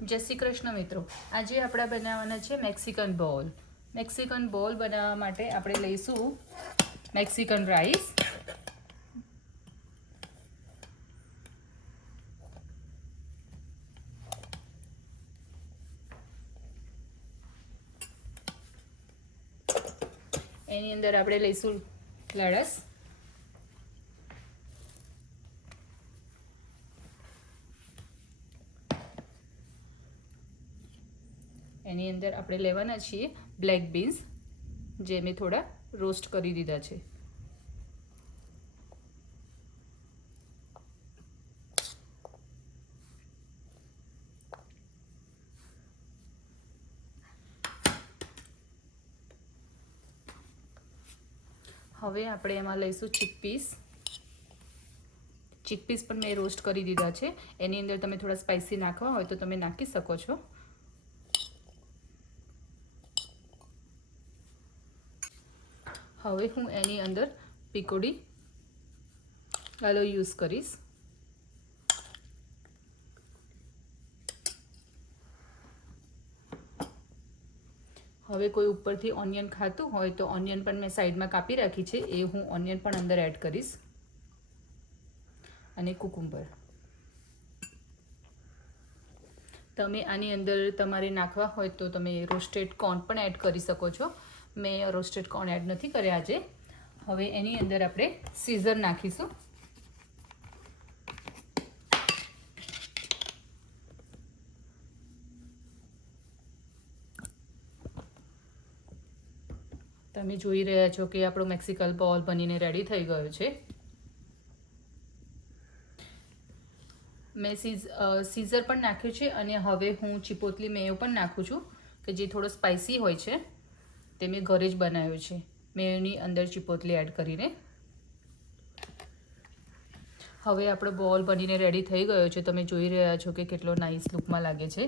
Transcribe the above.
જય શ્રી કૃષ્ણ મિત્રો, આજે આપણે બનાવવાના છે મેક્સિકન બોલ. મેક્સિકન બોલ બનાવવા માટે આપણે લઈશું મેક્સિકન રાઈસ, એની અંદર આપણે લઈશું લડસ, એની અંદર આપણે લેવાના છીએ બ્લેક બીન્સ, જે મેં થોડા રોસ્ટ કરી દીધા છે. હવે આપણે એમાં લઈશું ચીકપીસ. ચીકપીસ પણ મેં રોસ્ટ કરી દીધા છે. એની અંદર તમે થોડા સ્પાઇસી નાખવા હોય તો તમે નાખી શકો છો. હવે હું એની અંદર પીકોડી આલો યુઝ કરીશ. હવે કોઈ ઉપરથી ઓનિયન ખાતું હોય તો ઓનિયન પણ મેં સાઈડમાં કાપી રાખી છે, એ હું ઓનિયન પણ અંદર એડ કરીશ, અને કુકુંબર. તમે આની અંદર તમારે નાખવા હોય તો તમે રોસ્ટેડ કોર્ન પણ એડ કરી શકો છો. મેં રોસ્ટેડ કોર્ન એડ નથી કર્યા આજે. હવે એની અંદર આપણે સીઝર નાખીશું. તમે જોઈ રહ્યા છો કે આપણો મેક્સિકન બોલ બનીને રેડી થઈ ગયો છે. મેં સીઝર પણ નાખ્યું છે, અને હવે હું ચિપોટલી મેયો પણ નાખું છું, કે જે થોડો સ્પાઇસી હોય છે. તે મેં ઘરે જ બનાવ્યું છે, મેયોની અંદર ચિપોટલી એડ કરીને. હવે આપણો બોલ બનીને રેડી થઈ ગયો છે. તમે જોઈ રહ્યા છો કે કેટલો નાઇસ લુકમાં લાગે છે.